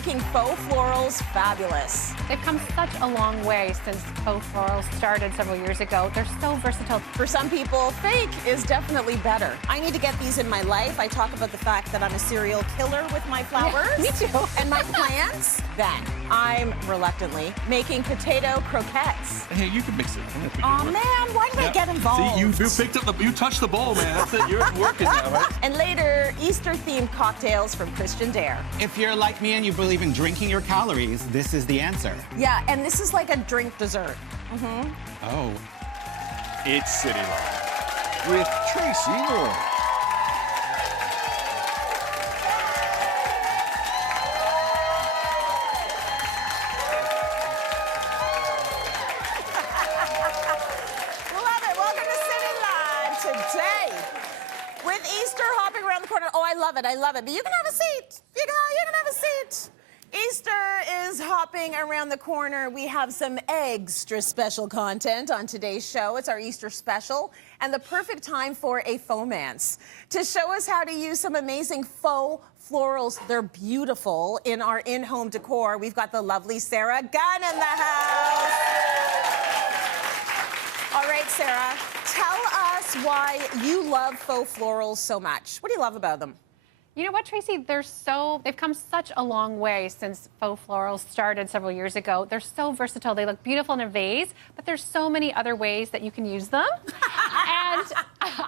making faux florals fabulous. They've come such a long way since faux florals started several years ago. They're so versatile. For some people, fake is definitely better. I need to get these in my life. I talk about the fact that I'm a serial killer with my flowers. Yeah, me too. And my plants. Then I'm reluctantly making potato croquettes. Hey, you can mix it. Oh man, why did I get involved? See, you touched the bowl, man. That's it. You're working now, right? And later, Easter-themed cocktails from Christian Dare. If you're like me and you believe in drinking your calories, this is the answer. Yeah, and this is like a drink dessert. Oh. It's Cityline with Tracy Moore. Love it. Welcome to Cityline today. With Easter hopping around the corner. Oh, I love it. I love it. But you can have a seat. You can have a seat. Easter is hopping around the corner. We have some extra special content on today's show. It's our Easter special and the perfect time for a faux-mance. To show us how to use some amazing faux florals, they're beautiful, in our in-home decor, we've got the lovely Sarah Gunn in the house. All right, Sarah, tell us why you love faux florals so much. What do you love about them? You know what, Tracy? They've come such a long way since faux florals started several years ago. They're so versatile. They look beautiful in a vase, but there's so many other ways that you can use them. And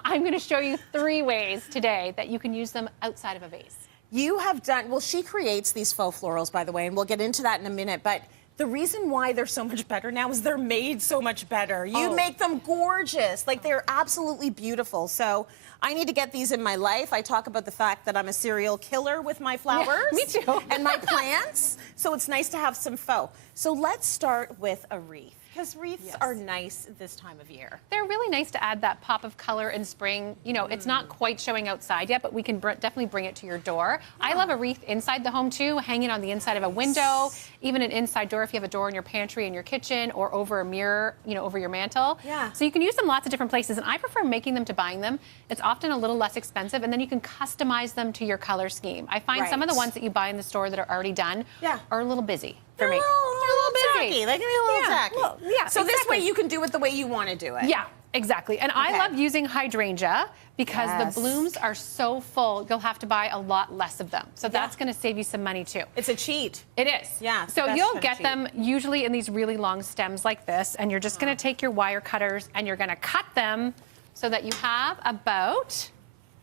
I'm going to show you 3 ways today that you can use them outside of a vase. You have done, well, she creates these faux florals, by the way, and we'll get into that in a minute, but the reason why they're so much better now is they're made so much better. You make them gorgeous. Like, they're absolutely beautiful. So I need to get these in my life. I talk about the fact that I'm a serial killer with my flowers. Yeah, me too. And my plants. So it's nice to have some faux. So let's start with a wreath, because wreaths are nice this time of year. They're really nice to add that pop of color in spring. You know, it's not quite showing outside yet, but we can definitely bring it to your door. Yeah. I love a wreath inside the home, too, hanging on the inside of a window, even an inside door if you have a door in your pantry in your kitchen or over a mirror, you know, over your mantle. Yeah. So you can use them lots of different places, and I prefer making them to buying them. It's often a little less expensive, and then you can customize them to your color scheme. I find some of the ones that you buy in the store that are already done are a little busy for me. They're a little busy. They can be a little tacky. Well, so this way you can do it the way you want to do it. Yeah, exactly. And I love using hydrangea because the blooms are so full, you'll have to buy a lot less of them. So that's going to save you some money, too. It's a cheat. It is. Yeah. So you'll get them usually in these really long stems like this, and you're just going to take your wire cutters and you're going to cut them so that you have about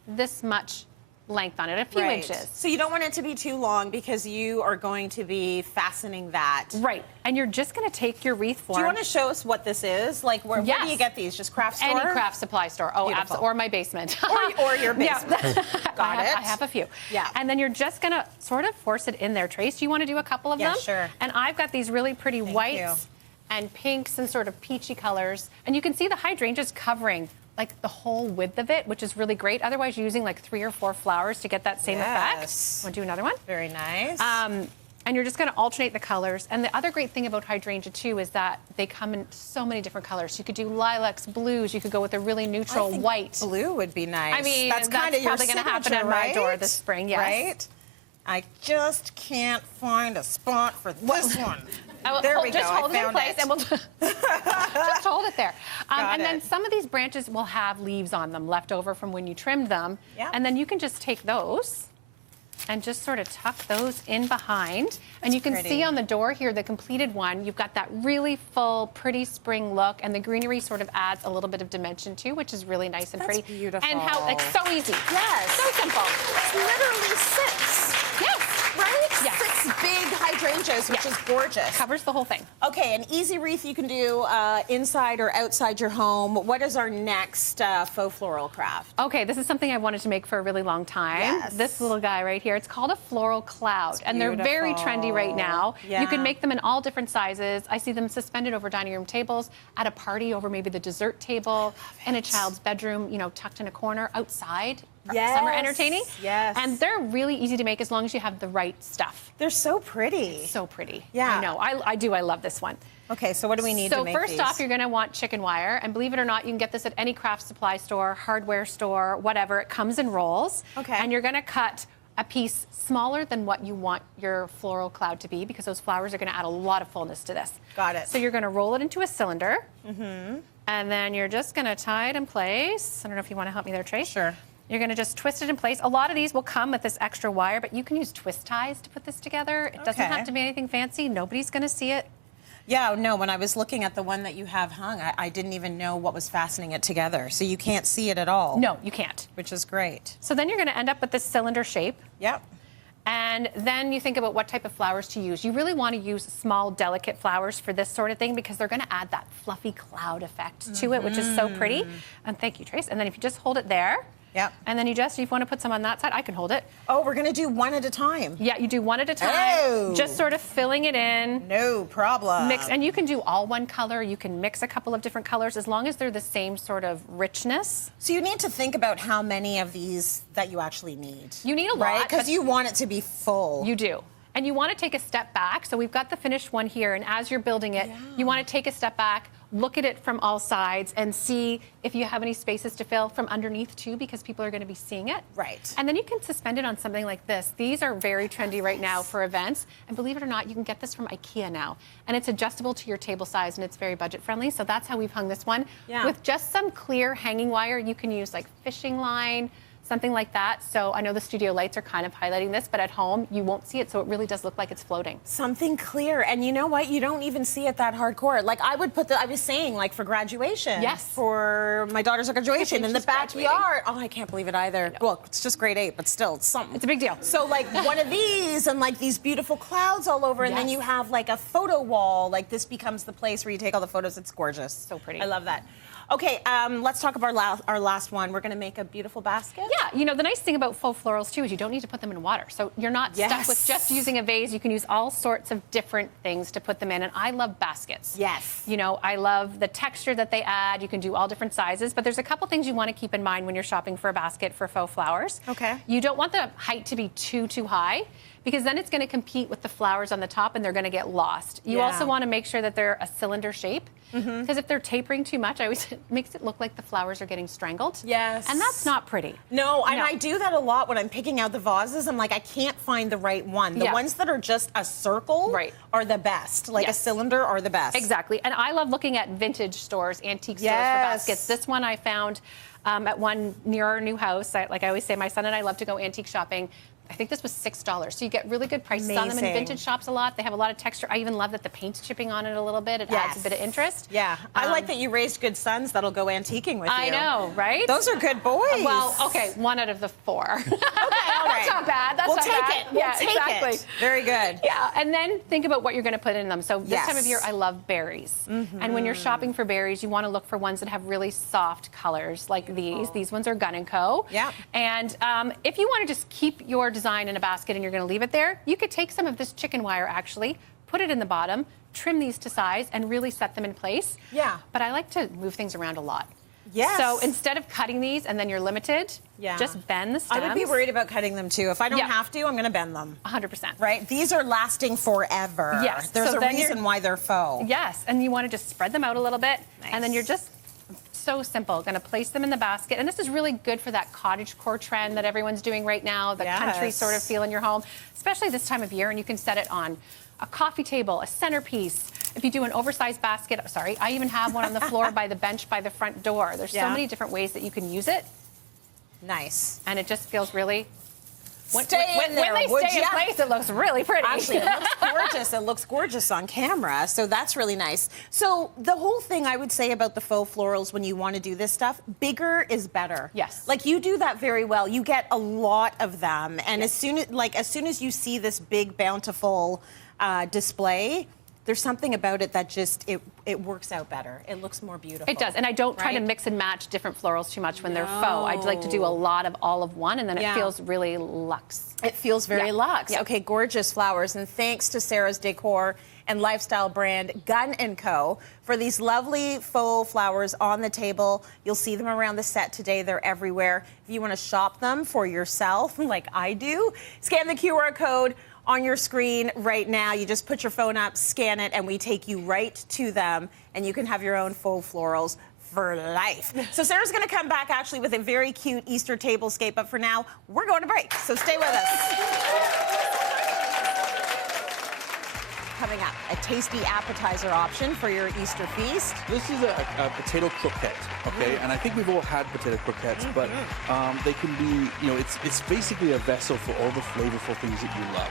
this much length on it, a few inches. So you don't want it to be too long because you are going to be fastening that. Right. And you're just going to take your wreath form. Do you want to show us what this is? Like, where do you get these? Just craft store? Any craft supply store. Oh, absolutely. Or my basement. or your basement. Got it. I have a few. Yeah. And then you're just going to sort of force it in there. Trace, do you want to do a couple of them? Yeah, sure. And I've got these really pretty whites and pinks and sort of peachy colors. And you can see the hydrangeas covering like the whole width of it, which is really great. Otherwise, you're using like 3 or 4 flowers to get that same effect. Want to do another one? Very nice. And you're just going to alternate the colors. And the other great thing about hydrangea, too, is that they come in so many different colors. You could do lilacs, blues. You could go with a really neutral white. Blue would be nice. I mean, that's probably going to happen at my door this spring, yes. Right? I just can't find a spot for this one. There we go. Just hold I it in found place, and we'll just hold it there. And then it. some of these branches will have leaves on them left over from when you trimmed them. Yeah. And then you can just take those and just sort of tuck those in behind. And you can see on the door here, the completed one, you've got that really full, pretty spring look, and the greenery sort of adds a little bit of dimension too, which is really nice and pretty. Beautiful. And how, like, so easy. Yes. So simple. It's literally 6. Yes. Right? Yes. 6 big hydrangeas, which is gorgeous. Covers the whole thing. Okay, an easy wreath you can do inside or outside your home. What is our next faux floral craft? Okay, this is something I wanted to make for a really long time. Yes. This little guy right here. It's called a floral cloud, and they're very trendy right now. Yeah. You can make them in all different sizes. I see them suspended over dining room tables, at a party over maybe the dessert table, in a child's bedroom, you know, tucked in a corner, outside. Summer entertaining. Yes. And they're really easy to make as long as you have the right stuff. They're so pretty. So pretty. Yeah. I know. I do. I love this one. Okay, so what do we need to make these? So first off, you're going to want chicken wire. And believe it or not, you can get this at any craft supply store, hardware store, whatever. It comes in rolls. Okay. And you're going to cut a piece smaller than what you want your floral cloud to be, because those flowers are going to add a lot of fullness to this. Got it. So you're going to roll it into a cylinder, and then you're just going to tie it in place. I don't know if you want to help me there, Trace. Sure. You're going to just twist it in place. A lot of these will come with this extra wire, but you can use twist ties to put this together. It doesn't have to be anything fancy. Nobody's going to see it. Yeah, no, when I was looking at the one that you have hung, I didn't even know what was fastening it together. So you can't see it at all. No, you can't. Which is great. So then you're going to end up with this cylinder shape. Yep. And then you think about what type of flowers to use. You really want to use small, delicate flowers for this sort of thing, because they're going to add that fluffy cloud effect to it, which is so pretty. And thank you, Trace. And then if you just hold it there, yep. And then if you want to put some on that side, I can hold it. Oh, we're going to do one at a time. Yeah, you do one at a time. Oh. Just sort of filling it in. No problem. Mix, and you can do all one color. You can mix a couple of different colors as long as they're the same sort of richness. So you need to think about how many of these that you actually need. You need a lot. Right? Because you want it to be full. You do. And you want to take a step back. So we've got the finished one here, and as you're building it, you want to take a step back, look at it from all sides, and see if you have any spaces to fill from underneath too, because people are going to be seeing it. Right. And then you can suspend it on something like this. These are very trendy right now for events. And believe it or not, you can get this from IKEA now. And it's adjustable to your table size, and it's very budget friendly. So that's how we've hung this one. Yeah. With just some clear hanging wire, you can use like fishing line, something like that. So I know the studio lights are kind of highlighting this, but at home you won't see it, so it really does look like it's floating. Something clear. And you know what? You don't even see it that hardcore. Like I would put I was saying, like for graduation. Yes. For my daughter's graduation in the She's graduating. backyard. Oh, I can't believe it either. Well, it's just grade 8, but still, it's something. It's a big deal. So like one of these and like these beautiful clouds all over, and then Yes. you have like a photo wall. Like this becomes the place where you take all the photos. It's gorgeous. So pretty. I love that. Okay, let's talk about our last one. We're gonna make a beautiful basket. Yeah, you know, the nice thing about faux florals too is you don't need to put them in water. So you're not stuck with just using a vase. You can use all sorts of different things to put them in. And I love baskets. Yes. You know, I love the texture that they add. You can do all different sizes, but there's a couple things you want to keep in mind when you're shopping for a basket for faux flowers. Okay. You don't want the height to be too high, because then it's going to compete with the flowers on the top and they're going to get lost. You also want to make sure that they're a cylinder shape, because if they're tapering too much, it makes it look like the flowers are getting strangled. Yes. And that's not pretty. No, and I do that a lot when I'm picking out the vases. I'm like, I can't find the right one. The ones that are just a circle are the best. Like a cylinder are the best. Exactly. And I love looking at vintage stores, antique stores for baskets. This one I found at one near our new house. Like I always say, my son and I love to go antique shopping. I think this was $6. So you get really good prices on them in vintage shops a lot. They have a lot of texture. I even love that the paint's chipping on it a little bit. It adds a bit of interest. Yeah. I like that you raised good sons that'll go antiquing with you. I know, right? Those are good boys. Well, okay, 1 out of the 4. Okay, all right. That's not bad. That's not bad. We'll take exactly. it. Very good. Yeah, and then think about what you're going to put in them. So this time of year, I love berries. And when you're shopping for berries, you want to look for ones that have really soft colors like these. These ones are Gunn & Co. Yeah. And if you want to just keep your design in a basket and you're going to leave it there, you could take some of this chicken wire, actually, put it in the bottom, trim these to size, and really set them in place. Yeah. But I like to move things around a lot. Yes. So instead of cutting these and then you're limited, just bend the stems. I would be worried about cutting them too. If I don't have to, I'm going to bend them. 100%. Right? These are lasting forever. Yes. There's So a then reason why they're faux. Yes, and you want to just spread them out a little bit, and then you're just so simple. Going to place them in the basket, and this is really good for that cottagecore trend that everyone's doing right now, the country sort of feel in your home, especially this time of year, and you can set it on a coffee table, a centerpiece. If you do an oversized basket, sorry, I even have one on the floor by the bench by the front door. There's so many different ways that you can use it. Nice. And it just feels really... When Stay in there, they would stay in ya? place, it looks really pretty. Actually, it looks gorgeous. It looks gorgeous on camera, so that's really nice. So the whole thing I would say about the faux florals when you want to do this stuff, bigger is better. Yes. Like you do that very well. You get a lot of them, and as soon as you see this big, bountiful display, there's something about it that just, it works out better. It looks more beautiful. It does, and I don't try to mix and match different florals too much when they're faux. I like to do a lot of all of one, and then it feels really luxe. It feels very luxe. Yeah. Okay, gorgeous flowers, and thanks to Sarah's decor and lifestyle brand Gunn & Co. for these lovely faux flowers on the table. You'll see them around the set today. They're everywhere. If you want to shop them for yourself, like I do, scan the QR code on your screen right now. You just put your phone up, scan it, and we take you right to them, and you can have your own faux florals for life. So Sarah's going to come back actually with a very cute Easter tablescape, but for now, we're going to break, so stay with us. Coming up, a tasty appetizer option for your Easter feast. This is a potato croquette, okay? And I think we've all had potato croquettes, but they can be, you know, it's basically a vessel for all the flavorful things that you love.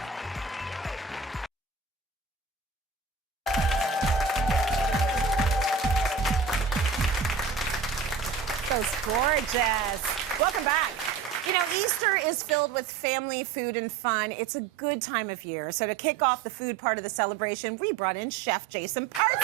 Those gorgeous. Welcome back. You know, Easter is filled with family, food, and fun. It's a good time of year. So to kick off the food part of the celebration, we brought in Chef Jason Parsons.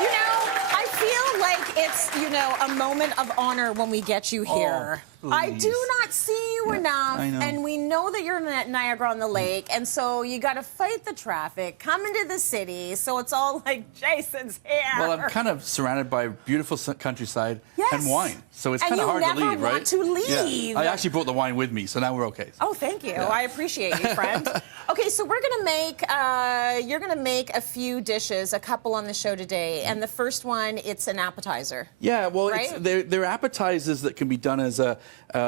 You know, I feel like it's, you know, a moment of honor when we get you here. I do not see you enough, and we know that you're in Niagara on the Lake, and so you got to fight the traffic, come into the city, so it's all like Jason's here. Well, I'm kind of surrounded by beautiful countryside and wine, so it's kind of hard to leave, right? And you never want to leave. Yeah. I actually brought the wine with me, so now we're okay. Oh, thank you. I appreciate you, friend. Okay, so we're gonna make, you're gonna make a few dishes, a couple on the show today, and the first one, it's an appetizer. Yeah, well, right? they're appetizers that can be done as a,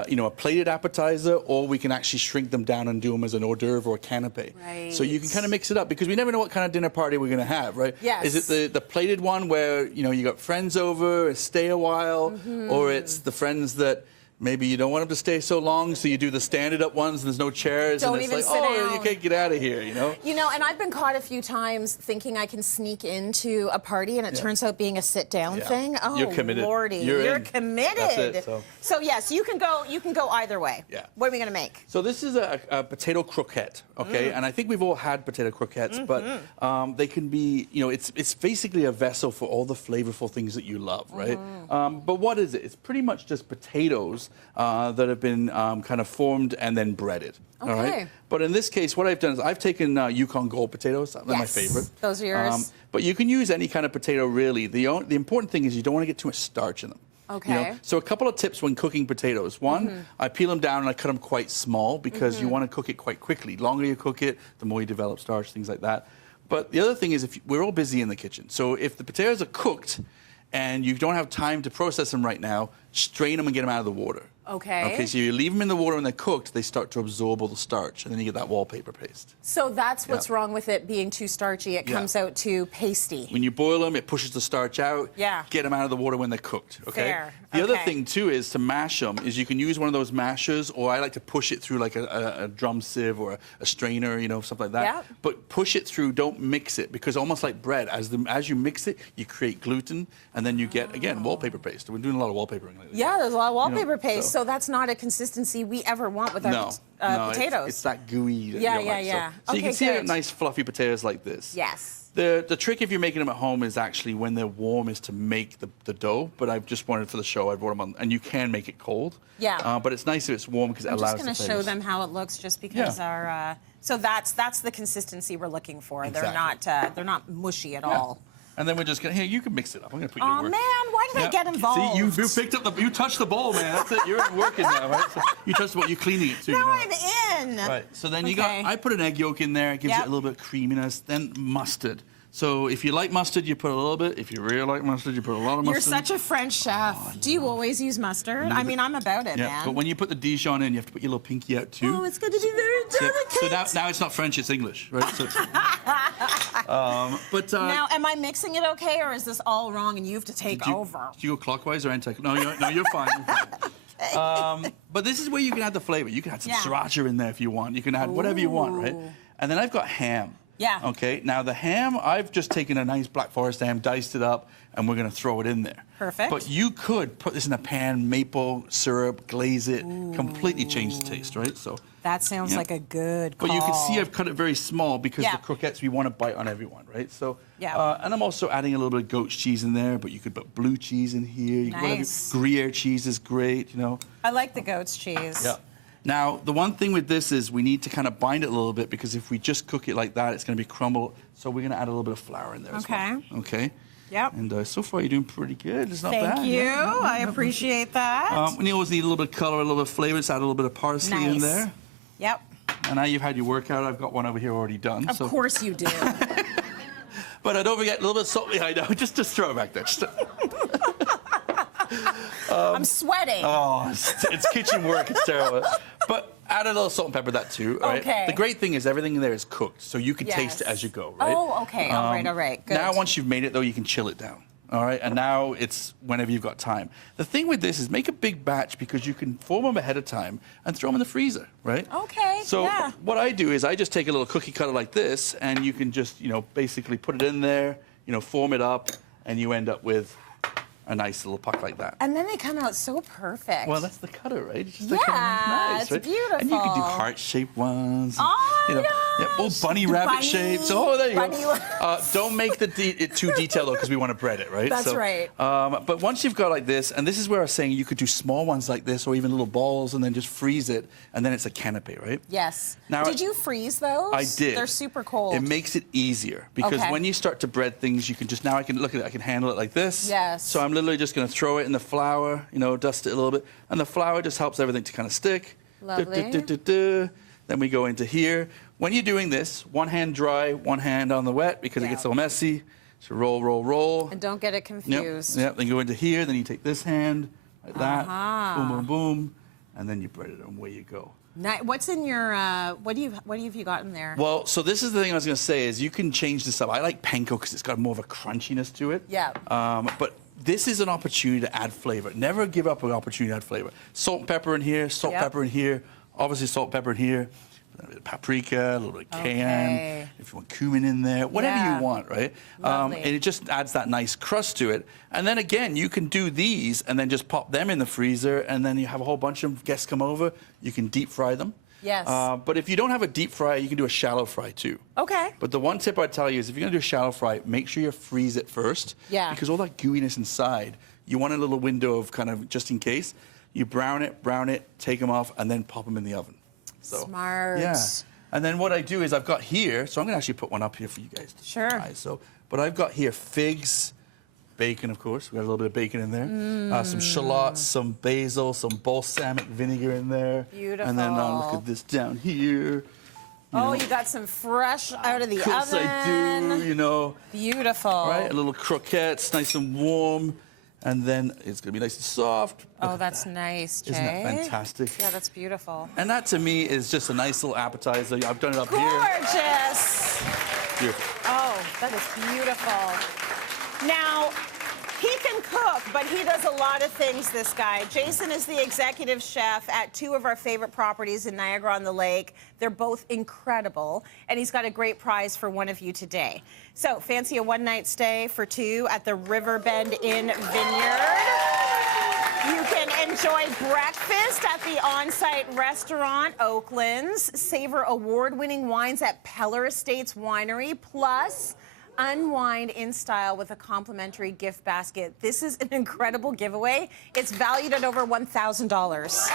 you know, a plated appetizer, or we can actually shrink them down and do them as an hors d'oeuvre or a canapé. Right. So you can kind of mix it up because we never know what kind of dinner party we're going to have, right? Yes. Is it the plated one where, you know, you got friends over, stay a while, or it's the friends that maybe you don't want them to stay so long, so you do the standing up ones, and there's no chairs, Don't and it's even like, sit oh, down. you can't get out of here, you know? You know, and I've been caught a few times thinking I can sneak into a party, and it turns out being a sit-down thing. Oh, You're committed. Lordy, You're in. committed. That's it, so yes, you can go either way. Yeah. What are we gonna make? So this is a potato croquette, okay? And I think we've all had potato croquettes, but they can be, you know, it's basically a vessel for all the flavorful things that you love, right? But what is it? It's pretty much just potatoes that have been kind of formed and then breaded, all right? But in this case, what I've done is I've taken Yukon Gold potatoes. They're my favorite. Those are yours. But you can use any kind of potato, really. The important thing is you don't want to get too much starch in them. Okay. You know? So a couple of tips when cooking potatoes. One, I peel them down and I cut them quite small because you want to cook it quite quickly. The longer you cook it, the more you develop starch, things like that. But the other thing is we're all busy in the kitchen. So if the potatoes are cooked and you don't have time to process them right now, strain them and get them out of the water. Okay. Okay, so you leave them in the water when they're cooked, they start to absorb all the starch, and then you get that wallpaper paste. So that's what's wrong with it being too starchy. It comes out too pasty. When you boil them, it pushes the starch out. Yeah. Get them out of the water when they're cooked. Okay. Fair. The other thing too is to mash them. Is you can use one of those mashers, or I like to push it through like a drum sieve or a strainer, you know, stuff like that. Yeah. But push it through. Don't mix it because almost like bread, as you mix it, you create gluten, and then you get again wallpaper paste. We're doing a lot of wallpapering lately. Yeah, there's a lot of wallpaper paste, so so that's not a consistency we ever want with our potatoes. It's that gooey. That Yeah, you don't like. yeah. So you can see good. nice fluffy potatoes like this. Yes. The trick if you're making them at home is actually when they're warm is to make the dough. But I've just wanted for the show, I brought them on, and you can make it cold. Yeah. But it's nice if it's warm because it allows. I'm just going to show them how it looks, just because our. So that's the consistency we're looking for. Exactly. They're not mushy at all. And then we're just gonna you can mix it up. I'm gonna put you Oh to work. man, why did I get involved? See, you picked up you touched the bowl, man. That's it. You're working now, right? So you touched the bowl. You're cleaning it too. Now you know I'm in. Right. So then you got. I put an egg yolk in there. It gives it a little bit of creaminess. Then mustard. So if you like mustard, you put a little bit. If you really like mustard, you put a lot of mustard. You're such a French chef. Do you always use mustard? I mean, I'm about it, man. But when you put the Dijon in, you have to put your little pinky out too. Oh, it's going to be very delicate. So now it's not French, it's English, right? So, now, am I mixing it okay, or is this all wrong and you have to take over? Do you go clockwise or anti? No, you're fine. You're fine. But this is where you can add the flavor. You can add some sriracha in there if you want. You can add whatever you want, right? And then I've got ham. Yeah. Okay. Now the ham, I've just taken a nice Black Forest ham, diced it up, and we're going to throw it in there. Perfect. But you could put this in a pan, maple syrup, glaze it, completely change the taste, right? So that sounds like a good call. But you can see I've cut it very small because the croquettes, we want to bite on everyone, right? So and I'm also adding a little bit of goat's cheese in there, but you could put blue cheese in here. You Nice. Gruyere cheese is great, you know. I like the goat's cheese. Yeah. Now, the one thing with this is we need to kind of bind it a little bit because if we just cook it like that, it's going to be crumbled. So we're going to add a little bit of flour in there as well. Okay. Yep. And so far, you're doing pretty good. It's not bad. Thank you. I appreciate that. We always need a little bit of color, a little bit of flavor. So add a little bit of parsley in there. Yep. And now you've had your workout. I've got one over here already done. Of course you do. But don't forget a little bit of salt behind now. Just throw it back there. I'm sweating. Oh, it's kitchen work. It's terrible. But add a little salt and pepper to that too, right? Okay. The great thing is everything in there is cooked, so you can taste it as you go, right? Oh, okay. All right. Good. Now, once you've made it, though, you can chill it down. All right, and now it's whenever you've got time. The thing with this is make a big batch because you can form them ahead of time and throw them in the freezer, right? Okay, So yeah. what I do is I just take a little cookie cutter like this, and you can just, basically put it in there, form it up, and you end up with a nice little puck like that. And then they come out so perfect. Well, that's the cutter, right? It's just Yeah, nice, it's right? beautiful. And you can do heart-shaped ones. and, Oh, bunny rabbit shapes. Oh, there you Bunny go. Don't make it too detailed though, because we want to bread it, right? That's right. But once you've got like this, and this is where I was saying you could do small ones like this, or even little balls, and then just freeze it, and then it's a canapé, right? Yes. Now, did you freeze those? I did. They're super cold. It makes it easier because Okay. when you start to bread things, you can just I can look at it. I can handle it like this. Yes. So I'm literally just going to throw it in the flour, dust it a little bit, and the flour just helps everything to kind of stick. Lovely. Then we go into here. When you're doing this, one hand dry, one hand on the wet because it gets all messy. So roll, roll, roll. And don't get it confused. Yep. Then go into here. Then you take this hand like that. Boom, boom, boom, and then you bread it, and away you go. What's in your? What have you got in there? Well, so this is the thing I was going to say is you can change this up. I like panko because it's got more of a crunchiness to it. Yeah. But this is an opportunity to add flavor. Never give up an opportunity to add flavor. Salt and pepper in here, salt, pepper in here, obviously salt, pepper in here, a bit of paprika, a little bit of cayenne, if you want cumin in there, whatever you want, right? And it just adds that nice crust to it. And then again, you can do these and then just pop them in the freezer, and then you have a whole bunch of guests come over. You can deep fry them. Yes. But if you don't have a deep fry, you can do a shallow fry too. Okay. But the one tip I'd tell you is if you're going to do a shallow fry, make sure you freeze it first. Yeah. Because all that gooiness inside, you want a little window of kind of just in case. You brown it, take them off, and then pop them in the oven. So, Smart. Yeah. And then what I do is I've got here, so I'm going to actually put one up here for you guys to try. So, but I've got here figs, bacon, of course. We got a little bit of bacon in there. Some shallots, some basil, some balsamic vinegar in there. Beautiful. And then look at this down here. You got some fresh out of the Of course oven. I do, Beautiful. Right, a little croquettes, nice and warm. And then it's going to be nice and soft. Oh, that's nice, Jay. Isn't that fantastic? Yeah, that's beautiful. And that, to me, is just a nice little appetizer. I've done it up here. Gorgeous. Beautiful. Oh, that is beautiful. Now, he can cook, but he does a lot of things, this guy. Jason is the executive chef at two of our favorite properties in Niagara-on-the-Lake. They're both incredible, and he's got a great prize for one of you today. So, fancy a one-night stay for two at the Riverbend Inn Vineyard. You can enjoy breakfast at the on-site restaurant, Oakland's, savor award-winning wines at Peller Estates Winery, plus unwind in style with a complimentary gift basket. This is an incredible giveaway. It's valued at over $1,000.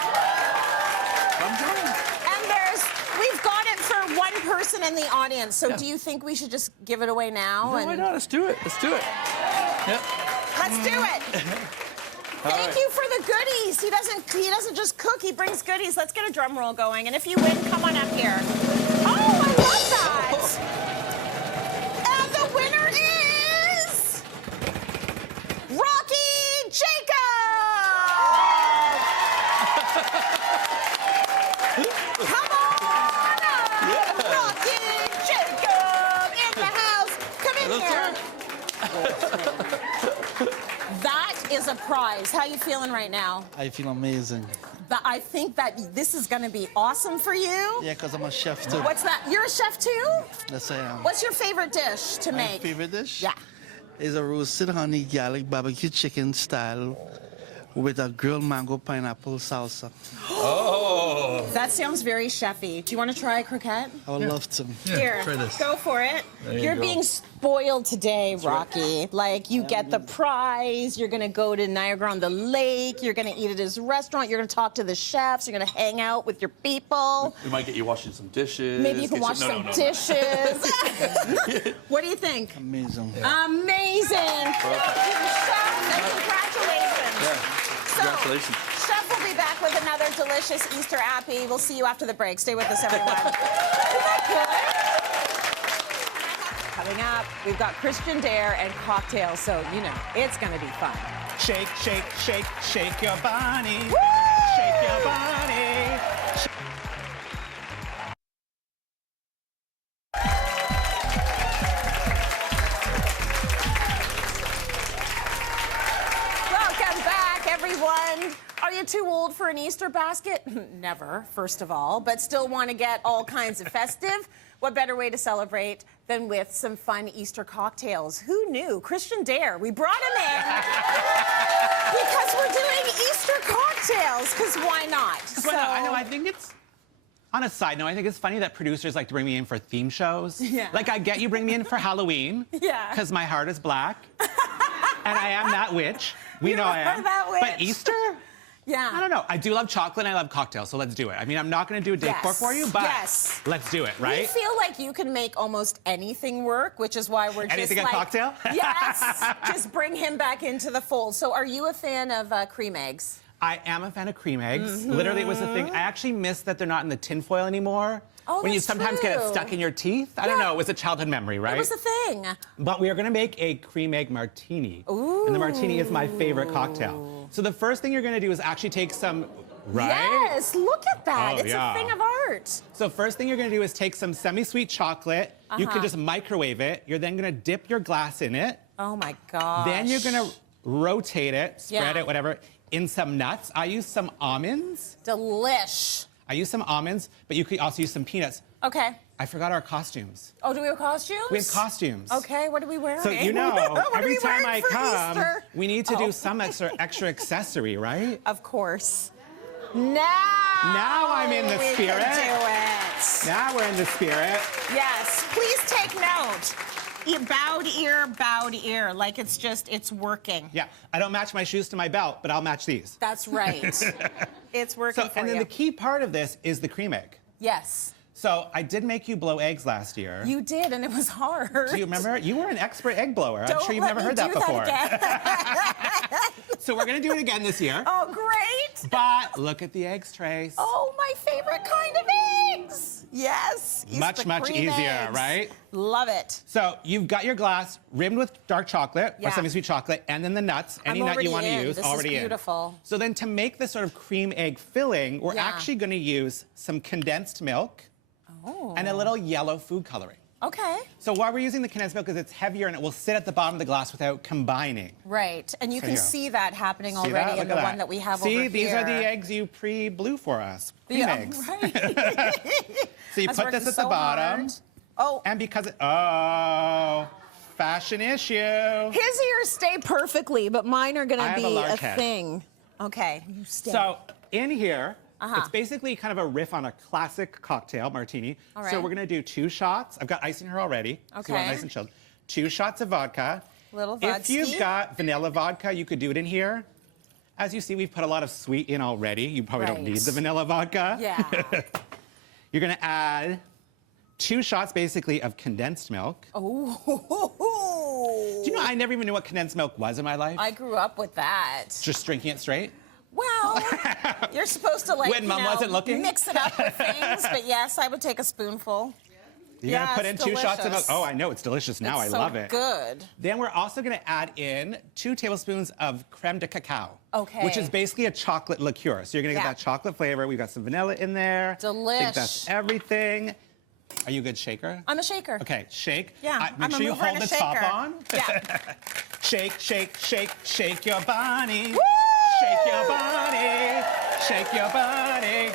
And we've got it for one person in the audience. So do you think we should just give it away now? No, why not? Let's do it. Let's do it. Yep. Let's do it. Thank you for the goodies. He doesn't just cook, he brings goodies. Let's get a drum roll going. And if you win, come on up here. Oh, I love that. And the winner is Rocky Jacob. Come on up. Rocky Jacob in the house. Come in here. That is a prize. How you feeling right now? I feel amazing. But I think that this is going to be awesome for you. Yeah, because I'm a chef too. What's that? You're a chef too? Yes, I am. What's your favorite dish to My make? favorite dish? Yeah. Is a roasted honey garlic barbecue chicken style with a grilled mango pineapple salsa. Oh. That sounds very chefy. Do you want to try a croquette? I would love to. Here, try this. go for it. There you You're go. being spoiled today, Rocky. Like, you get the prize. You're going to go to Niagara-on-the-Lake. You're going to eat at his restaurant. You're going to talk to the chefs. You're going to hang out with your people. We might get you washing some dishes. Maybe you can wash some dishes. What do you think? Amazing. Amazing. Thank you, Chef, and congratulations. Yeah. So, Congratulations. Chef will be back with another delicious Easter appy. We'll see you after the break. Stay with us, everyone. Isn't that good? Coming up, we've got Christian Dare and cocktails, so you know it's gonna be fun. Shake, shake, shake, shake your body. Woo! Shake your body. Welcome back, everyone. Are you too old for an Easter basket? Never, first of all, but still want to get all kinds of festive? What better way to celebrate than with some fun Easter cocktails? Who knew? Christian Dare, we brought him in because we're doing Easter cocktails, because why not? Well, no, I know, I think it's... On a side note, I think it's funny that producers like to bring me in for theme shows. Yeah. Like, I get you bring me in for Halloween. Yeah. Because my heart is black. And I am that witch. We know I am. that witch. But Easter? Yeah. I don't know. I do love chocolate and I love cocktails, so let's do it. I mean, I'm not going to do a decor for you, but let's do it, right? We feel like you can make almost anything work, which is why we're Anything just a cocktail? Yes, just bring him back into the fold. So are you a fan of cream eggs? I am a fan of cream eggs. Literally, it was the thing. I actually miss that they're not in the tinfoil anymore. Oh, when you that's sometimes get it true. stuck in your teeth. I don't know. It was a childhood memory, right? It was a thing. But we are going to make a cream egg martini. Ooh. And the martini is my favorite cocktail. So the first thing you're going to do is actually take some, right? Yes, look at that. Oh, It's yeah. a thing of art. So first thing you're going to do is take some semi-sweet chocolate. You can just microwave it. You're then going to dip your glass in it. Oh, my gosh. Then you're going to rotate it, spread Yeah. it, whatever, in some nuts. I use some almonds. Delish. I use some almonds, but you could also use some peanuts. Okay. I forgot our costumes. Oh, do we have costumes? We have costumes. Okay, what are we wearing? So you know, What are every we time wearing I for come, Easter? we need to do some extra accessory, right? Of course. Now I'm in the we spirit. Can do it. Now we're in the spirit. Yes, please take note. Bowed ear, like it's working. Yeah, I don't match my shoes to my belt, but I'll match these. That's right. It's working So, for and then you. the key part of this is the cream egg. Yes. So I did make you blow eggs last year. You did, and it was hard. Do you remember? You were an expert egg blower. I'm Don't sure you've let never me heard that do before. Again. So we're gonna do it again this year. Oh, great. But look at the eggs, Trace. Oh, my favorite kind of eggs. Yes. Much, much cream easier, eggs. right? Love it. So you've got your glass rimmed with dark chocolate Yeah. or semi-sweet chocolate, and then the nuts, any I'm nut you already want to in. use, This already is in. beautiful. So then to make this sort of cream egg filling, we're Yeah. actually going to use some condensed milk and a little yellow food coloring. Okay. So why we're using the condensed milk is it's heavier and it will sit at the bottom of the glass without combining. Right, and you So can here. see that happening See already that? in Look the at one that we have over See, here. these are the eggs you pre-blew for us. Cream Yeah, eggs. right. So you That's put this working at the so bottom. hard. Oh. And because fashion issue. His ears stay perfectly, but mine are I going to have be a large a head. thing. Okay, you stay. So in here, it's basically kind of a riff on a classic cocktail martini. All So right. we're gonna do 2 shots. I've got ice in here already. So you want Okay. nice and chilled. 2 shots of vodka. Little If you've vodski. got vanilla vodka, you could do it in here. As you see, we've put a lot of sweet in already. You probably don't Right. need the vanilla vodka. Yeah. You're gonna add 2 shots basically of condensed milk. Oh. Do you know I never even knew what condensed milk was in my life? I grew up with that. Just drinking it straight. Well, you're supposed to like When Mom wasn't looking? mix it up with things, but yes, I would take a spoonful. You're Yeah, gonna put in it's 2 shots of milk. delicious. Oh, I know, it's delicious now. It's I so love it. Good. Then we're also gonna add in 2 tablespoons of creme de cacao. Okay. Which is basically a chocolate liqueur. So you're gonna get Yeah. that chocolate flavor. We've got some vanilla in there. I Delish. think that's everything. Are you a good shaker? I'm a shaker. Okay, shake. Yeah, Make I'm a sure you mover hold and the a top shaker. on. Yeah. Shake, shake, shake, shake your body. Woo! Shake your body. Shake your body.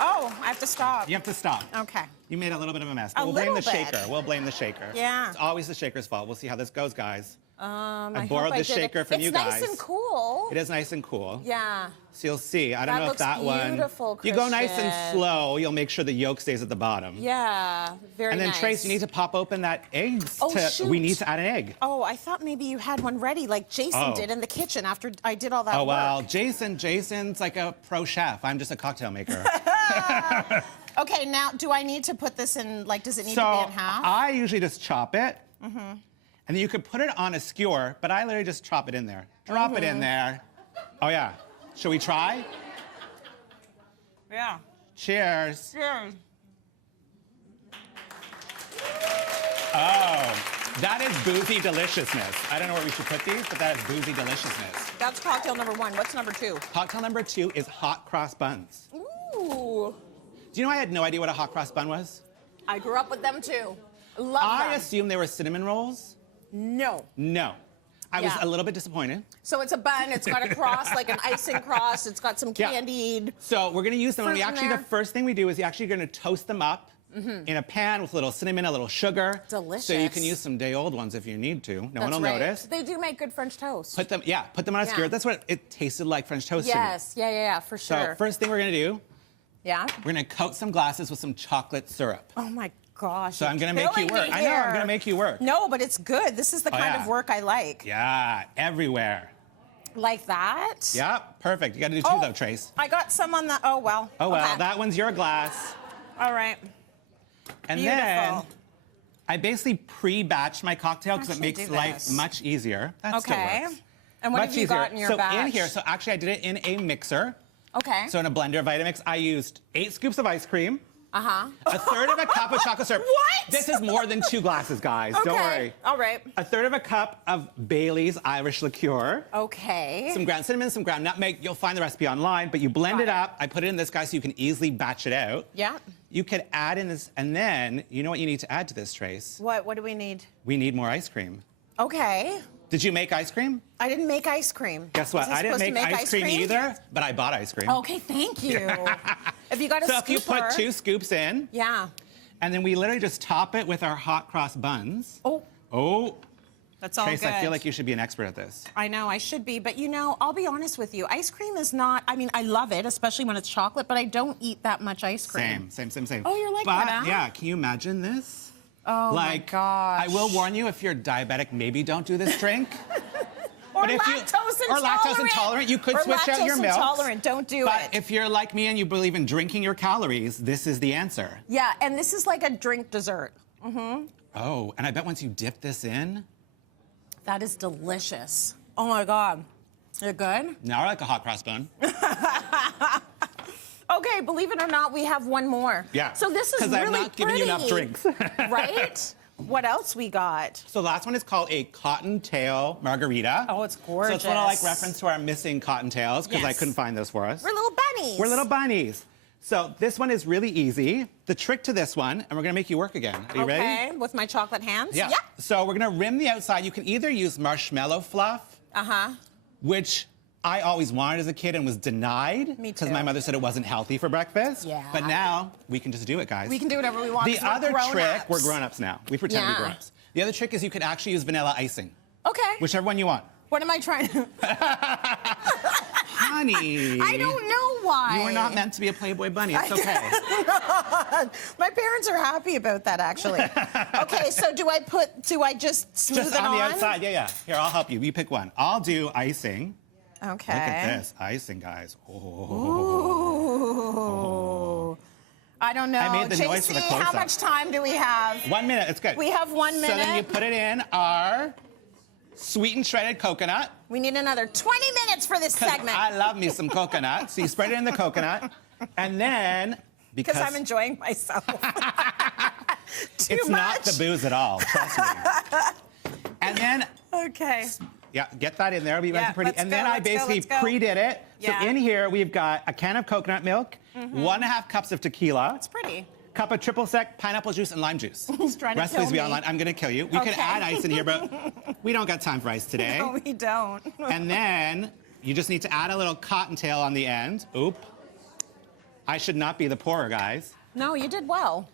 Oh, I have to stop. You have to stop. Okay. You made a little bit of a mess. A But we'll blame the little bit. shaker. We'll blame the shaker. Yeah. It's always the shaker's fault. We'll see how this goes, guys. I I hope borrowed I the did it. shaker from you It's guys. nice and cool. It is nice and cool. Yeah. So you'll see. I don't That know if looks that one. beautiful, You go nice and Christian. slow. You'll make sure the yolk stays at the bottom. Yeah. Very And then nice. Trace, you need to pop open that eggs. Oh, We shoot. need to add an egg. Oh, I thought maybe you had one ready, like Jason Oh. did in the kitchen after I did all that Oh work. well, Jason's like a pro chef. I'm just a cocktail maker. Okay, now do I need to put this in? Like, does it need to So be in half? I usually just chop it. And then you could put it on a skewer, but I literally just chop it in there. Drop it in there. Oh yeah. Should we try? Yeah. Cheers. Cheers. Oh. That is boozy deliciousness. I don't know where we should put these, but that is boozy deliciousness. That's cocktail number 1. What's number 2? Cocktail number 2 is hot cross buns. Ooh. Do you know I had no idea what a hot cross bun was? I grew up with them too. Love I them. assumed they were cinnamon rolls. No. No. I was Yeah. a little bit disappointed. So it's a bun, it's got a cross, like an icing cross, it's got some Yeah. candied. So we're gonna use them, and fruit in the there. first thing we do is you're actually gonna toast them up in a pan with a little cinnamon, a little sugar. Delicious. So you can use some day-old ones if you need to. No one That's will right. notice. They do make good French toast. Put them on a Yeah. skewer. That's what it tasted like, French toast to me. Yes, yeah, for sure. So first thing we're gonna do, Yeah? we're gonna coat some glasses with some chocolate syrup. Oh my gosh. So I'm you're gonna make you killing work. me I know, I'm here. gonna make you work. No, but it's good. This is the kind yeah. of work I like. Yeah, everywhere. Like that? Yeah, perfect. You gotta do 2 though, Trace. I got some on the, oh well. Oh well, Okay. that one's your glass. All right. And Beautiful. then I basically pre-batched my cocktail because it Actually makes do life this. much easier. That still Okay. works. And what Much have you easier. got in your so batch? in here, so actually I did it in a mixer. Okay. So in a blender Vitamix, I used 8 scoops of ice cream, Uh-huh. a third of a cup of chocolate syrup. What? This is more than 2 glasses, guys. Okay. Don't worry. All right. A third of a cup of Bailey's Irish liqueur. Okay. Some ground cinnamon, some ground nutmeg. You'll find the recipe online, but you blend Got it it. up. I put it in this guy so you can easily batch it out. Yeah. You could add in this, and then you know what you need to add to this, Trace? What do we need? We need more ice cream. Okay. Did you make ice cream? I didn't make ice cream. Guess what? Was I didn't supposed to make ice cream either, but I bought ice cream. Okay, thank you. If you got a So if you scooper. put 2 scoops in, Yeah. and then we literally just top it with our hot cross buns. Oh, Oh, that's all Trace, good. I feel like you should be an expert at this. I know, I should be, but you know, I'll be honest with you. Ice cream is not, I mean, I love it, especially when it's chocolate, but I don't eat that much ice cream. Same. Oh, you're like but, that, huh? yeah, can you imagine this? Oh my gosh. I will warn you, if you're diabetic, maybe don't do this drink. Or But if you- lactose intolerant. or lactose intolerant, you could Or switch out your lactose milks. intolerant, don't do But it. if you're like me and you believe in drinking your calories, this is the answer. Yeah, and this is like a drink dessert. Oh, and I bet once you dip this in, That is delicious. Oh my God. You're good? now I like a hot cross bun. Okay, believe it or not, we have one more. Yeah. So this is 'Cause really I've not given you enough pretty, drinks. right? What else we got? So the last one is called a cottontail margarita. Oh, it's So it's a little like gorgeous. reference to our missing cottontails because I Yes. couldn't find this for us. We're little bunnies. We're little bunnies. So this one is really easy. The trick to this one, and we're gonna make you work again. Are you ready? Okay, with my chocolate hands? Yeah. So we're gonna rim the outside. You can either use marshmallow fluff, Uh-huh. which I always wanted as a kid and was denied. Me Because too. my mother said it wasn't healthy for breakfast. Yeah. But now we can just do it, guys. We can do whatever we want. The 'cause we're other trick, grown-ups. we're grown-ups now. We pretend to be Yeah. grown-ups. The other trick is you could actually use vanilla icing. Okay. Whichever one you want. What am I trying to... Honey. I don't know why. You were not meant to be a Playboy bunny. It's okay. My parents are happy about that, actually. Okay, so do I just smooth Just it on the outside. Yeah. Here, I'll help you. You pick one. I'll do icing. Okay. Look at this. Icing, guys. Oh. Ooh. I don't know. I made the noise for the JC, close-up. how much time do we have? 1 minute. It's good. We have 1 So then you minute. put it in our sweetened shredded coconut. We need another 20 minutes for this 'Cause segment. I love me some coconut. So you spread it in the coconut. And then, because Because I'm enjoying myself. Too it's much? not the booze at all, trust me. And then, Okay. yeah, get that in there. It'll be nice Yeah, and pretty. let's And go, then I let's go, basically let's go. pre-did it. Yeah. So in here, we've got a can of coconut milk, 1.5 cups of tequila. It's pretty. Cup of triple sec, pineapple juice, and lime juice. He's trying to Recipes kill will be me. online. I'm gonna kill you. We could Okay. add ice in here, but we don't got time for ice today. No, we don't. And then you just need to add a little cottontail on the end. Oop. I should not be the pourer, guys. No, you did well.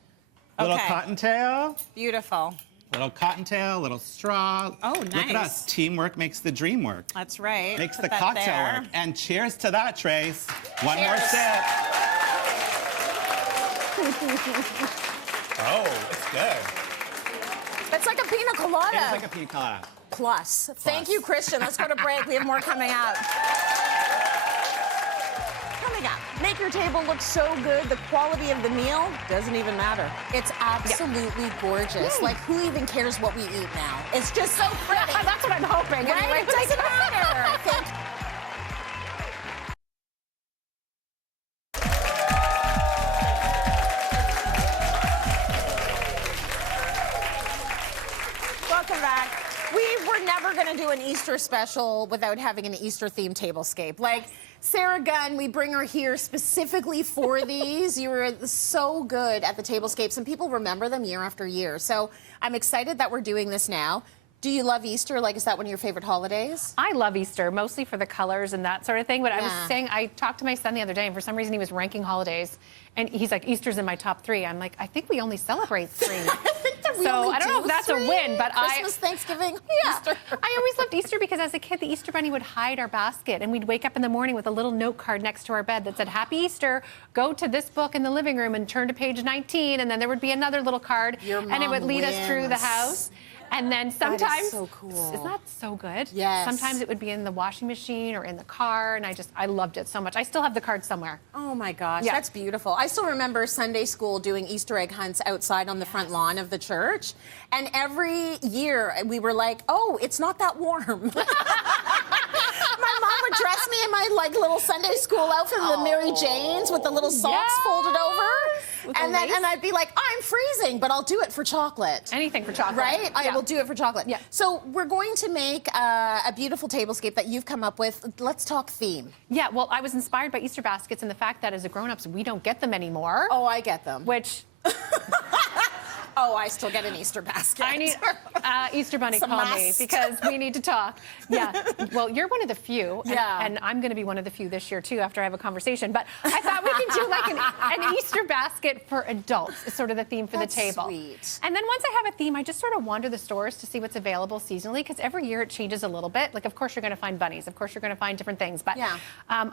Little Okay. cottontail, Beautiful. little cottontail, little straw. Oh, Look at nice. us. Teamwork makes the dream work. That's right. Makes Put the that cocktail there. work. And cheers to that, Trace. One more Cheers. sip. Oh, it's good. It's like a pina colada. It's like a pina colada. Plus. Thank you, Christian. Let's go to break. We have more coming up. Coming up, make your table look so good, the quality of the meal doesn't even matter. It's absolutely gorgeous. Like, who even cares what we eat now? It's just so pretty. That's what I'm hoping. Right? Anyway. It doesn't matter. I think. Welcome we're never going to do an Easter special without having an Easter-themed tablescape. Like, Sarah Gunn, we bring her here specifically for these. You were so good at the tablescapes, and people remember them year after year. So I'm excited that we're doing this now. Do you love Easter? Like, is that one of your favorite holidays? I love Easter, mostly for the colors and that sort of thing. But I was Yeah. saying, I talked to my son the other day, and for some reason he was ranking holidays. And he's like, Easter's in my top 3. I'm like, I think we only celebrate 3. So I don't know if that's a win, but Christmas, Thanksgiving, Easter. I always loved Easter because as a kid, the Easter Bunny would hide our basket, and we'd wake up in the morning with a little note card next to our bed that said, Happy Easter, go to this book in the living room and turn to page 19, and then there would be another little card, and it would lead us through the house. And then sometimes, that is so cool. Isn't that so good? Yes. Sometimes it would be in the washing machine or in the car, and I loved it so much. I still have the card somewhere. Oh my gosh, Yeah. that's beautiful. I still remember Sunday school doing Easter egg hunts outside on the front lawn of the church. And every year we were like, oh, it's not that warm. My mom would dress me in my little Sunday school outfit, the Mary Janes with the little socks folded over. With the And lace. I'd be like, I'm freezing, but I'll do it for chocolate. Anything for chocolate. Right? I Yeah. will do it for chocolate. Yeah. So we're going to make a beautiful tablescape that you've come up with. Let's talk theme. Yeah, well, I was inspired by Easter baskets and the fact that as a grown-ups, we don't get them anymore. Oh, I get them. Which Oh, I still get an Easter basket. I need Easter Bunny, Some call me must. because we need to talk. Yeah. Well, you're one of the few, and, Yeah. and I'm going to be one of the few this year too after I have a conversation. But I thought we could do like an Easter basket for adults. Is sort of the theme for That's the table. sweet. And then once I have a theme, I just sort of wander the stores to see what's available seasonally because every year it changes a little bit. Like, of course, you're going to find bunnies. Of course, you're going to find different things. But Yeah.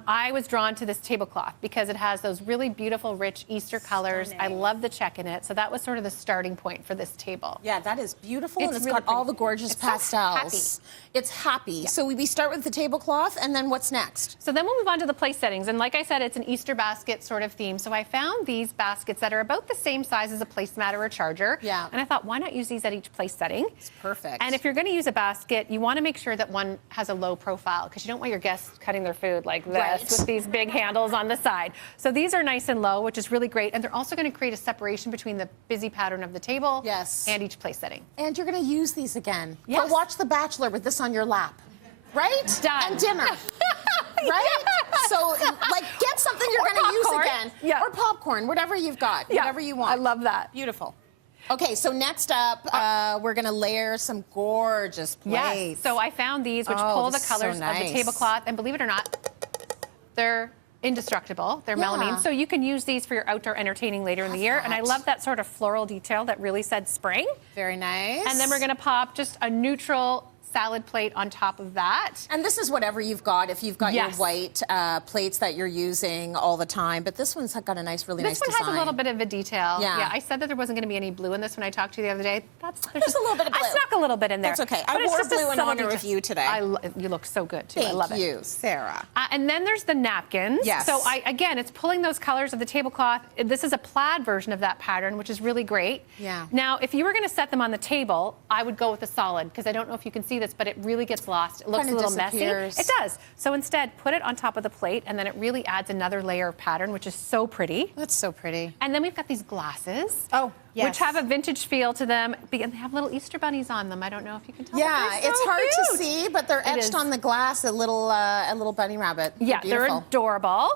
I was drawn to this tablecloth because it has those really beautiful, rich Easter colors. I Stunning. love the check in it. So that was sort of the starting point for this table. Yeah, that is beautiful, and It's it's really got all pretty. the gorgeous It's so pastels. It's happy. So we start with the tablecloth, and then what's next? So then we'll move on to the place settings. And like I said, it's an Easter basket sort of theme. So I found these baskets that are about the same size as a placemat or a charger. Yeah. And I thought, why not use these at each place setting? It's perfect. And if you're going to use a basket, you want to make sure that one has a low profile because you don't want your guests cutting their food like this Right. with these big handles on the side. So these are nice and low, which is really great. And they're also going to create a separation between the busy pattern of the table Yes. and each place setting. And you're going to use these again. Yes. Go watch The Bachelor with this on your lap. Right? Done. And dinner. Right? So, like, get something you're Or going to use popcorn. again. Yeah. Or popcorn, whatever you've got. Yeah. Whatever you want. I love that. Beautiful. Okay, so next up, we're going to layer some gorgeous plates. Yes. So I found these, which Oh, pull the this is so colors of nice. the tablecloth, and believe it or not, they're indestructible. They're Yeah. melamine, so you can use these for your outdoor entertaining later in the year. And I that. love that sort of floral detail that really said spring. Very nice. And then we're going to pop just a neutral salad plate on top of that. And this is whatever you've got. If you've got Yes. your white plates that you're using all the time, but this one's got a nice, really This nice one design. has a little bit of a detail. Yeah. I said that there wasn't going to be any blue in this when I talked to you the other day. There's Just a little bit of blue. I snuck a little bit in there. That's okay. I But it's wore just a blue in subtle honor of detail. you today. You look so good too. I Thank love it. you, Sarah. And then there's the napkins. Yes. So again, it's pulling those colors of the tablecloth. This is a plaid version of that pattern, which is really great. Yeah. Now, if you were going to set them on the table, I would go with a solid because I don't know if you can see this, but it really gets lost. It looks Kinda a little disappears. messy. It does. So instead, put it on top of the plate, and then it really adds another layer of pattern, which is so pretty. That's so pretty. And then we've got these glasses. Oh, yes. Which have a vintage feel to them, and they have little Easter bunnies on them. I don't know if you can tell. but Yeah, they're it's so hard to cute. see, but they're It etched is. on the glass, a little bunny rabbit. Yeah, they're beautiful. adorable.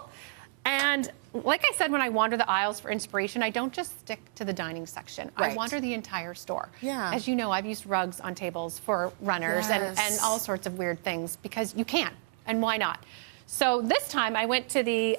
And like I said, when I wander the aisles for inspiration, I don't just stick to the dining section. I Right. wander the entire store. Yeah. As you know, I've used rugs on tables for runners and Yes. all sorts of weird things because you can, and why not? So this time I went to the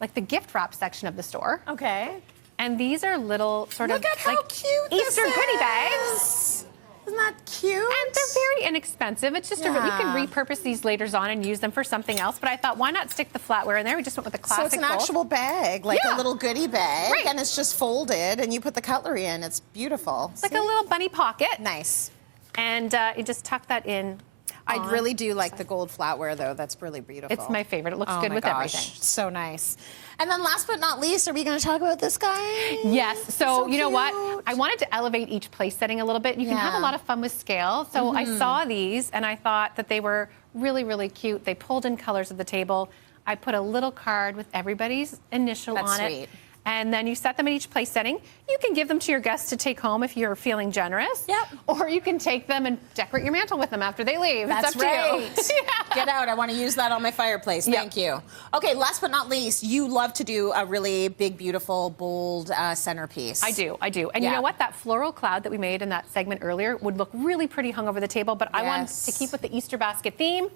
like the gift wrap section of the store. Okay. And these are little sort Look of at how like cute this Easter goodie is. bags. Isn't that cute? And they're very inexpensive. It's just you can Yeah. repurpose these later on and use them for something else. But I thought, why not stick the flatware in there? We just went with the classic So it's an gold. actual bag, like Yeah. a little goodie bag, Right. and it's just folded, and you put the cutlery in. It's beautiful. It's like a little bunny pocket. Nice. And you just tuck that in. I on. really do like the gold flatware, though. That's really beautiful. It's my favorite. It looks Oh good my with gosh. everything. So nice. And then last but not least, are we going to talk about this guy? Yes. So, you know what? cute. I wanted to elevate each place setting a little bit. You can have a Yeah. lot of fun with scale. So I saw these and I thought that they were really, really cute. They pulled in colors of the table. I put a little card with everybody's initial That's on sweet. it. And then you set them in each place setting. You can give them to your guests to take home if you're feeling generous. Yep. Or you can take them and decorate your mantle with them after they leave. That's it's up right. to you. Yeah. Get out. I want to use that on my fireplace. Yep. Thank you. Okay, last but not least, you love to do a really big, beautiful, bold centerpiece. I do. And you Yeah. know what? That floral cloud that we made in that segment earlier would look really pretty hung over the table, but I wanted to keep with the Easter basket theme.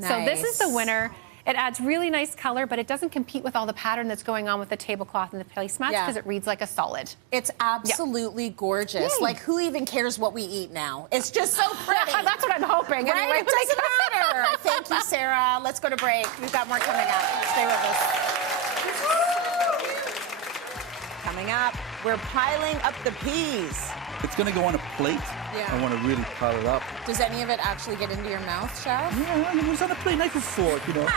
So this is the winner. It adds really nice color, but it doesn't compete with all the pattern that's going on with the tablecloth and the placemats because it reads like a solid. It's absolutely gorgeous. Yay. Like, who even cares what we eat now? It's just so pretty. That's what I'm hoping. Right? Anyway, It doesn't matter. Thank you, Sarah. Let's go to break. We've got more coming up. Stay with us. Coming up, we're piling up the peas. It's going to go on a plate. Yeah. I want to really pile it up. Does any of it actually get into your mouth, Chef? Yeah, it was on a plate, knife and fork, you know.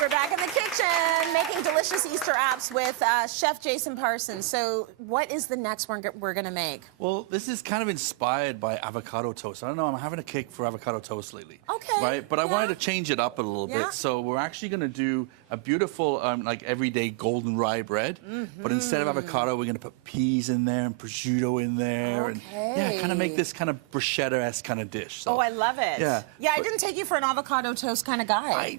We're back in the kitchen making delicious Easter apps with Chef Jason Parsons. So what is the next one we're going to make? Well, this is kind of inspired by avocado toast. I don't know, I'm having a kick for avocado toast lately. Okay. Right? But I wanted to change it up a little Yeah. bit. So we're actually going to do a beautiful, like everyday golden rye bread. But instead of avocado, we're going to put peas in there and prosciutto in there. And yeah, kind of make this kind of bruschetta-esque kind of dish. So, Oh, I love it. Yeah. Yeah, I didn't take you for an avocado toast kind of guy.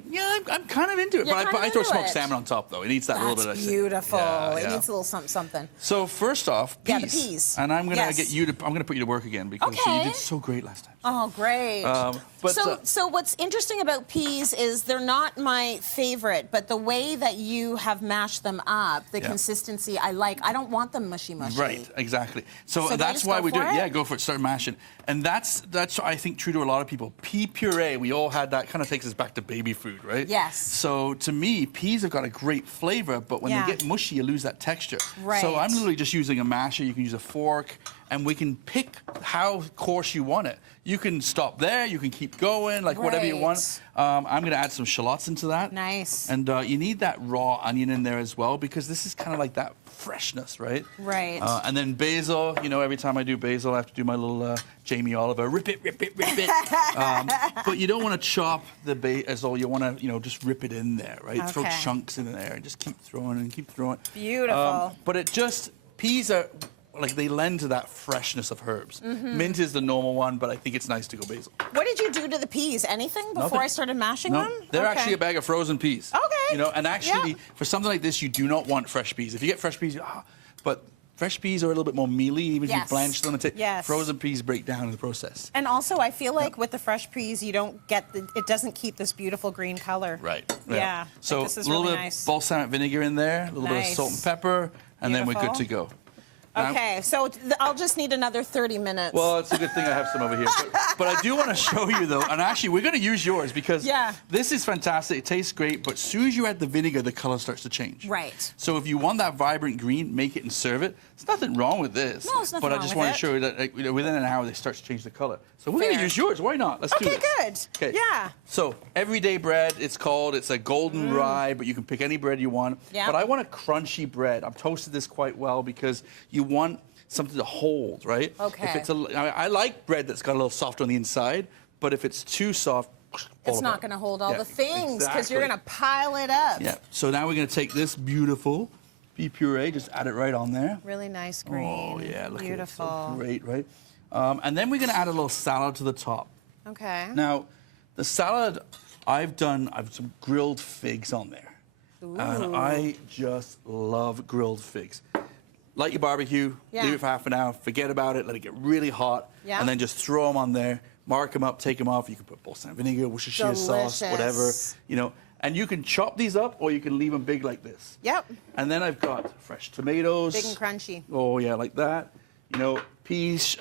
I'm kind of into it. You're But kinda I throw into smoked it. salmon on top, though. It needs that little bit of... That's beautiful. Yeah, It yeah. needs a little something, something. So first off, peas. Yeah, the peas. And I'm gonna Yes. I'm gonna put you to work again because you Okay. did so great last time. Oh, great. But, so what's interesting about peas is they're not my favorite, but the way that you have mashed them up, the consistency I like. I don't want them mushy. Right, exactly. So do I that's just why go we do for it. it? Yeah, go for it. Start mashing. And that's I think true to a lot of people. Pea puree, we all had that. Kind of takes us back to baby food, right? Yes. So to me, peas have got a great flavor, but when Yeah. they get mushy, you lose that texture. Right. So I'm literally just using a masher. You can use a fork, and we can pick how coarse you want it. You can stop there. You can keep going, like whatever you want. I'm going to add some shallots into that. Nice. And you need that raw onion in there as well because this is kind of like that freshness, right? Right. And then basil, you know, every time I do basil, I have to do my little Jamie Oliver, rip it, rip it, rip it. But you don't want to chop the basil. You want to, you know, just rip it in there, right? Throw Okay. chunks in there and just keep throwing and keep throwing. Beautiful. But it just, peas are, like they lend to that freshness of herbs. Mint is the normal one, but I think it's nice to go basil. What did you do to the peas? Anything before Nothing. I started mashing No, them? they're Okay. actually a bag of frozen peas. Okay. You know, and actually, Yeah. for something like this, you do not want fresh peas. If you get fresh peas, but fresh peas are a little bit more mealy, even if you Yes. blanch them. Yes. Frozen peas break down in the process. And also, I feel like with the fresh peas, you don't get it doesn't keep this beautiful green color. Right. Yeah. So this is a little really bit nice. of balsamic vinegar in there, a little bit of Nice. salt and pepper, and then we're good to go. Now- Okay, so I'll just need another 30 minutes. Well, it's a good thing I have some over here. But I do want to show you, though, and actually, we're going to use yours because this is fantastic. It tastes great, but as soon as you add the vinegar, the color starts to change. Right. So if you want that vibrant green, make it and serve it. There's nothing wrong with this. No, there's nothing But I wrong just with want it. to show you that like, you know, within an hour, they start to change the color. So we're going to Fair. use yours. Why not? Let's do Okay, this. good. Okay. Yeah. So everyday bread, it's called. It's a golden rye, but you can pick any bread you want. Yeah. But I want a crunchy bread. I've toasted this quite well because you want something to hold, right? Okay. If it's I like bread that's got a little soft on the inside, but if it's too soft, It's not going to hold all Yeah, the things because you're exactly. going to pile it up. Yeah. So now we're going to take this beautiful pea puree, just add it right on there. Really nice green. Oh yeah, look Beautiful. at it. So great, right? And then we're going to add a little salad to the top. Okay. Now, the salad I've some grilled figs on there. And I just love grilled figs. Light your barbecue, Yeah. leave it for half an hour, forget about it, let it get really hot, Yeah. and then just throw them on there, mark them up, take them off. You can put balsamic vinegar, Worcestershire sauce, whatever, Delicious. you know. And you can chop these up, or you can leave them big like this. Yep. And then I've got fresh tomatoes. Big and crunchy. Oh yeah, like that. You know, peas,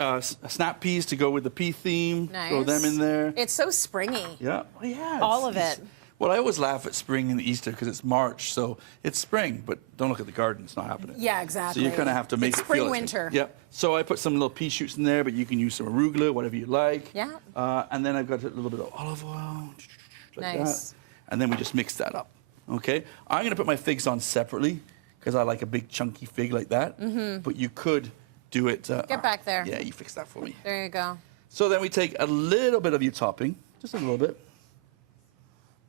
snap peas to go with the pea theme. Nice. Throw them in there. It's so springy. Yeah. Oh, yeah. All of it. Well, I always laugh at spring and Easter because it's March, so it's spring, but don't look at the garden, it's not happening. Yeah, exactly. So you kind of have to make It's it feel spring, like winter. Yeah. So I put some little pea shoots in there, but you can use some arugula, whatever you like. Yeah. And then I've got a little bit of olive oil, like Nice. that. And then we just mix that up, okay? I'm going to put my figs on separately because I like a big chunky fig like that. But you could do it. Get back there. Yeah, you fix that for me. There you go. So then we take a little bit of your topping, just a little bit.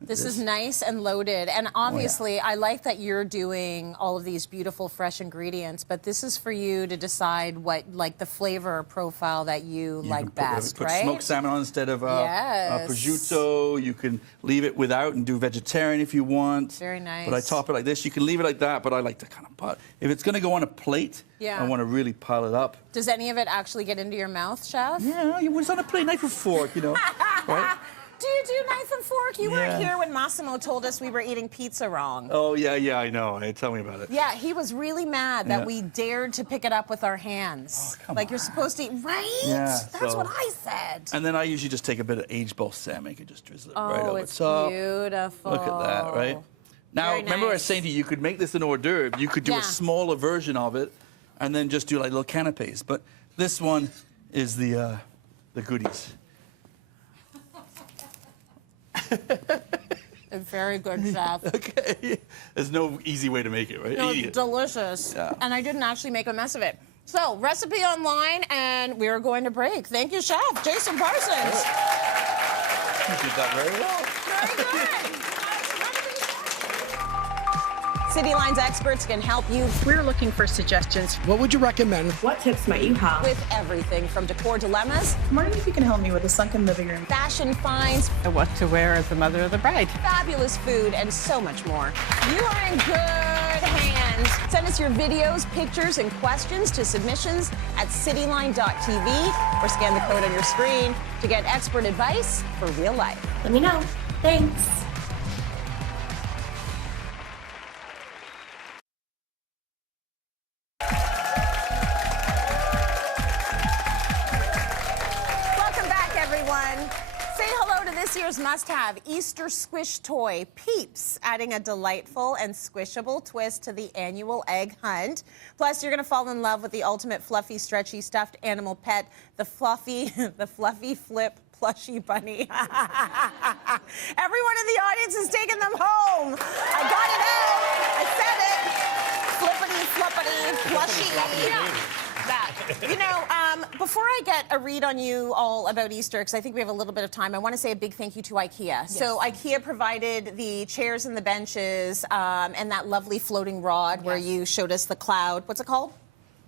This is nice and loaded, and obviously I like that you're doing all of these beautiful fresh ingredients, but this is for you to decide what, like, the flavor profile that you like best, put right? smoked salmon on instead of Yes. prosciutto. You can leave it without and do vegetarian if you want. Very nice. But I top it like this. You can leave it like that, but I like to kind of pile. If it's going to go on a plate, Yeah. I want to really pile it up. Does any of it actually get into your mouth, Chef? Yeah, it's on a plate, knife and fork, you know. Right? Do you do knife and fork? You weren't Yeah. here when Massimo told us we were eating pizza wrong. Oh, yeah, I know. Hey, tell me about it. Yeah, he was really mad that Yeah. we dared to pick it up with our hands. Oh, come like on. you're supposed to eat, right? Yeah, That's so- what I said. And then I usually just take a bit of aged balsamic and just drizzle it right Oh, over it's top. beautiful. Look at that, right? Now, Very remember I was nice. saying to you, you could make this an hors d'oeuvre. You could do Yeah. a smaller version of it and then just do like little canapes. But this one is the goodies. Very good, Chef. Okay. There's no easy way to make it, right? No, Eat it's it. delicious. Yeah. And I didn't actually make a mess of it. So, recipe online, and we're going to break. Thank you, Chef Jason Parsons. You did that very well. Very good. Cityline's experts can help you We're looking for suggestions What would you recommend? What tips might you have? with everything from decor dilemmas, I'm wondering if you can help me with a sunken living room. fashion finds, What to wear as the mother of the bride. fabulous food, and so much more. You are in good hands. Send us your videos, pictures, and questions to submissions at cityline.tv or scan the code on your screen to get expert advice for real life. Let me know. Thanks. Welcome back, everyone. Say hello to this year's must-have Easter squish toy, Peeps, adding a delightful and squishable twist to the annual egg hunt. Plus, you're going to fall in love with the ultimate fluffy, stretchy, stuffed animal pet, the fluffy flip plushy bunny. Everyone in the audience is taking them home. I got it out. I said it. Flippity, floppity, plushy. Yeah. That. You know, before I get a read on you all about Easter, because I think we have a little bit of time, I want to say a big thank you to IKEA. Yes. So IKEA provided the chairs and the benches and that lovely floating rod where you showed us the cloud. What's it called?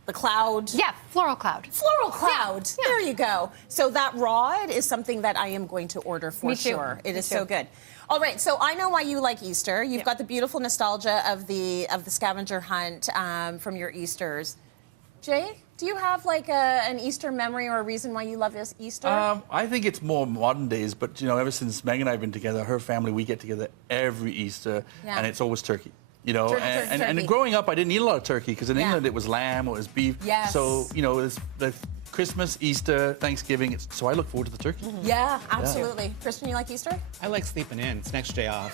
The cloud. Yeah, floral cloud. Floral cloud. Yeah. There you go. So that rod is something that I am going to order for Me too. sure. It Me is too. so good. All right, so I know why you like Easter. You've got the beautiful nostalgia of the scavenger hunt from your Easters. Jay, do you have like an Easter memory or a reason why you love this Easter? I think it's more modern days, but you know, ever since Meg and I have been together, her family, we get together every Easter, Yeah. and it's always turkey. You know, Turkey, and turkey. growing up, I didn't eat a lot of turkey because in Yeah. England it was lamb or it was beef. Yes. So you know, the Christmas, Easter, Thanksgiving. So I look forward to the turkey. Yeah, absolutely. Kristen, you like Easter? I like sleeping in. It's next day off.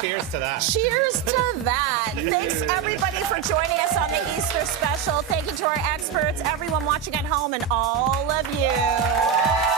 Cheers to that. Cheers to that. Thanks, everybody, for joining us on the Easter special. Thank you to our experts, everyone watching at home, and all of you.